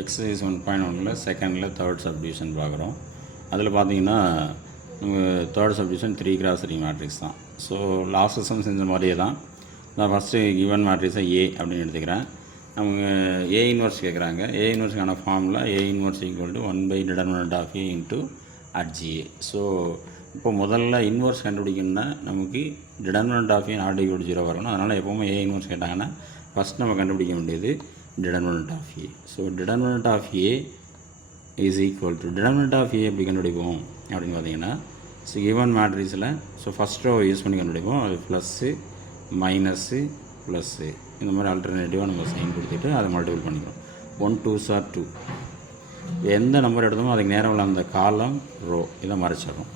Exercise 1.1ல் செகண்டில் third subdivision பார்க்குறோம். அதில் பார்த்தீங்கன்னா தேர்ட் சப்டிவிஷன் 3x3 மேட்ரிக்ஸ் தான். ஸோ லாஸ்ட் செஷன் செஞ்ச மாதிரியே தான். நான் ஃபஸ்ட்டு கிவன் மேட்ரிக்ஸை ஏ அப்படின்னு எடுத்துக்கிறேன். அவங்க ஏ இன்வர்ஸ் கேட்குறாங்க. ஏ இன்வர்ஸுக்கான formula A inverse equal to 1/determinant of A into RGA. So இப்போ முதல்ல இன்வர்ஸ் கண்டுபிடிக்கணும்னா நமக்கு determinant of A not equal to 0 வரணும். அதனால் எப்போவுமே ஏ இன்வர்ஸ் கேட்டாங்கன்னா ஃபஸ்ட் நம்ம கண்டுபிடிக்க வேண்டியது determinant of A. So determinant of A is equal to determinant of A எப்படி கண்டுபிடிப்போம் அப்படின்னு பார்த்தீங்கன்னா, ஸோ கிவன் மேட்ரிக்ஸில் ஸோ ஃபஸ்ட் ரோ யூஸ் பண்ணி கண்டுபிடிப்போம். அது ப்ளஸ்ஸு மைனஸ்ஸு ப்ளஸ்ஸு இந்த மாதிரி ஆல்டர்னேட்டிவாக நம்ம சைன் கொடுத்துட்டு அதை மல்டிபிள் பண்ணிக்கிறோம். 1 2s are 2. எந்த நம்பர் எடுத்தோமோ அதுக்கு நேரம் உள்ள அந்த காலம் ரோ இதை மறைச்சிடும்.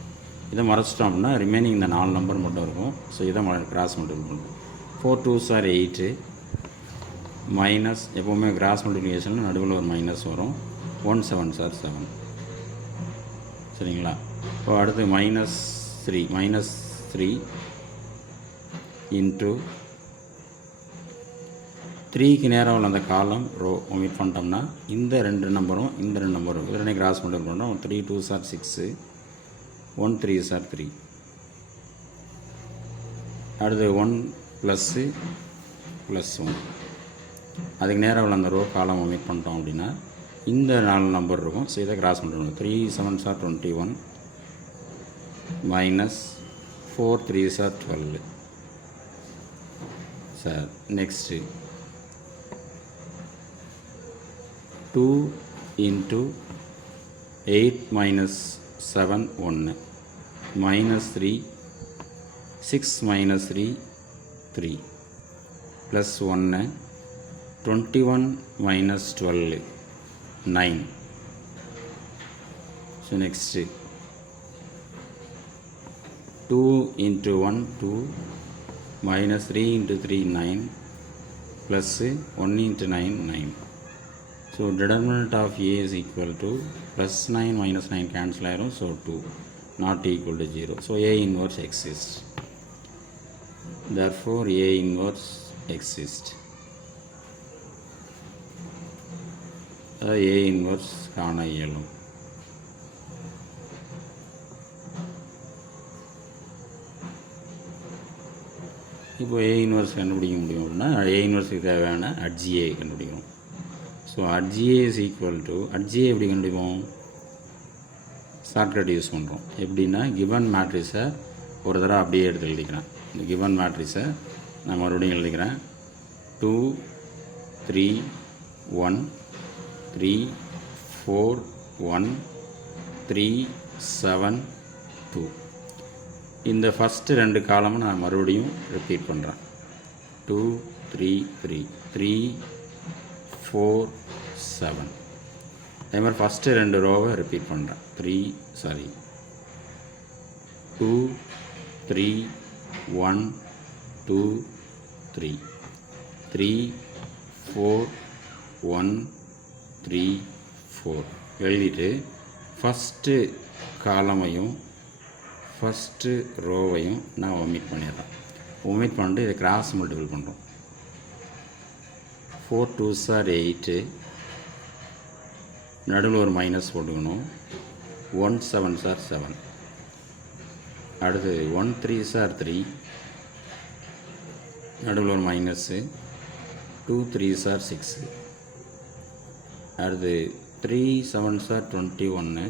இதை மறைச்சிட்டோம் அப்படின்னா ரிமைனிங் இந்த 4 நம்பர் மட்டும் இருக்கும். ஸோ இதை கிராஸ் மல்டிபிள் பண்ணுறோம். 4 2s are 8 மைனஸ் எப்போவுமே கிராஸ் மல்டிப்ளிகேஷனில் நடுவில் ஒரு மைனஸ் வரும். 1 7s are 7. சரிங்களா? இப்போ அடுத்து -3 இன்ட்டு 3க்கு நேரம் உள்ள அந்த காலம் ரோ ஒமிட் பண்ணிட்டோம்னா இந்த ரெண்டு நம்பரும் இது ரெண்டையும் கிராஸ் மல்டிபிள் பண்ணுறோம். 3 2s are 6 1 3s are 3. அடுத்து 1 +1 அதுக்கு நேரம் உள்ள அந்த ரோ காலம் ஒமிட் பண்ணிட்டோம் அப்படின்னா இந்த 4 நம்பர் இருக்கும். ஸோ இதை கிராஸ் பண்ணுறோம். 3 7s are 21 minus 4 3s are 12. Sir next 2 into 8 minus 7 1 minus 3 6 minus 3 3 plus 1 21 minus 12 9. So next 2 into 1 2 minus 3 into 3 9 plus 1 into 9 9. So determinant of A is equal to +9 minus 9 cancel ஆயிரும். So 2 not equal to 0. So A inverse exists. Therefore A inverse exists. A inverse காண இயலும். இப்போ A inverse கண்டுபிடிக்க முடியும் அப்படின்னா A inverse தேவையான RGA கண்டுபிடிக்கணும். So RGA is equal to RGA எப்படி கண்டுபிடிப்போம்? ஷார்ட்கட் யூஸ் பண்ணுறோம். எப்படின்னா கிவன் மேட்ரிக்ஸை ஒரு தடவை அப்படியே எடுத்து எழுதிக்கிறேன். இந்த கிவன் மேட்ரிக்ஸை நான் மறுபடியும் எழுதிக்கிறேன். 2 3 1 3 4 1 3 7 2. இந்த ஃபஸ்ட்டு 2 காலமும் நான் மறுபடியும் ரிப்பீட் பண்ணுறேன். 2 3 3 3 4 7. அதே மாதிரி ஃபஸ்ட்டு 2 ரோவை ரிப்பீட் பண்ணுறேன். 2 3 1 2 3 3 4 1 3 4 எழுதிட்டு ஃபஸ்ட்டு காலமையும் ஃபஸ்ட்டு ரோவையும் நான் ஒமிட் பண்ணிடுறேன். ஒமிட் பண்ணிட்டு இதை கிராஸ் மல்டிபிள் பண்ணுறோம். 4 2s are 8 நடுவில் ஒரு மைனஸ் போட்டுக்கணும். 1 7s are 7. அடுத்து 1 3s are 3 நடுவில் ஒரு மைனஸ்ஸு. 2 3s are 6. அடுத்து 3 7s are 21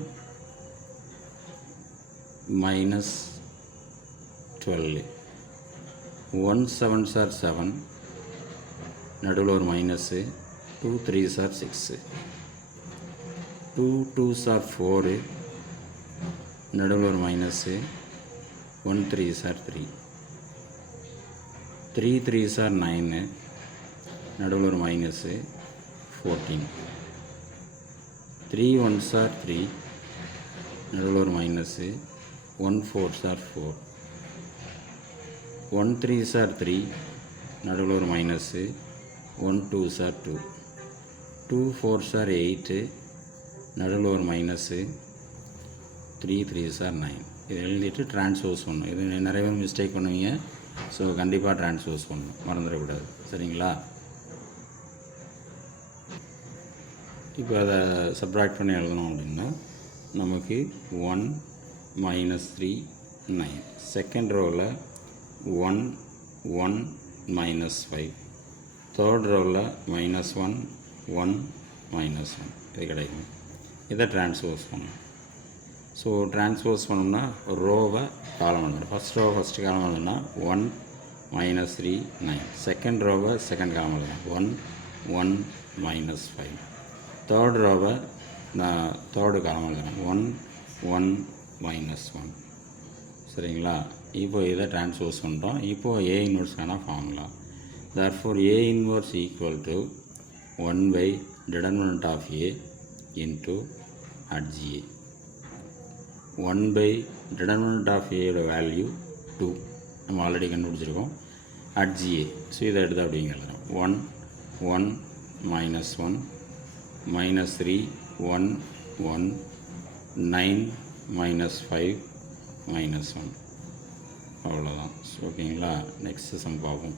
minus 12. 1 7s are 7 நடுவில் ஒரு minus. 2 3s are 6. 2 2s are 4 நடுவில் ஒரு minus. 1 3s are 3. 3 3s are 9 நடுவில் ஒரு மைனஸ்ஸு. 14. 3 1s are 3 நடுவில் ஒரு minus. 1 4s are 4. 1 3s are 3 நடுவில் ஒரு minus. 1 2s are 2. 2 4s are 8 நடுவில் ஒரு மைனஸ்ஸு. 3 3s are 9. இது எழுதிட்டு ட்ரான்ஸ்போஸ் பண்ணணும். இது நிறைய பேர் மிஸ்டேக் பண்ணுவீங்க. ஸோ கண்டிப்பாக ட்ரான்ஸ்போஸ் பண்ணணும், மறந்துடக்கூடாது. சரிங்களா? இப்போ அதை சப்ராக்ட் பண்ணி எழுதணும் அப்படின்னா நமக்கு 1 minus 3 9. செகண்ட் ரோவில் 1 1 minus 5. தேர்ட் ரோவில் -1 1 -1 இது கிடைக்கும். இதை ட்ரான்ஸ்போஸ் பண்ணணும். ஸோ ட்ரான்ஸ்போஸ் பண்ணோம்னா ரோவை காலம் எழுதணும். ஃபஸ்ட்டு காலம் எழுதுனா 1 -3 9. செகண்ட் ரோவை செகண்ட் காலம் எழுதணும் 1 1 -5. தேர்ட் ரோவை நான் தேர்டு காலம் எழுதணும் 1 1 -1. சரிங்களா? இப்போ இதை ட்ரான்ஸ்போஸ் பண்ணுறோம். இப்போது ஏ இன்வர்ஸ்க்கான formula. therefore A inverse equal to 1 by determinant of A into HGA. 1 by determinant of A value 2 நம்ம ஆல்ரெடி கண்டுபிடிச்சிருக்கோம். HGA ஸோ இதை எடுத்து அப்படிங்க எழுதுறோம் 1 1 -1 -3 1 1 9 -5 -1 அவ்வளோதான். ஓகேங்களா? நெக்ஸ்ட் சம் பார்ப்போம்.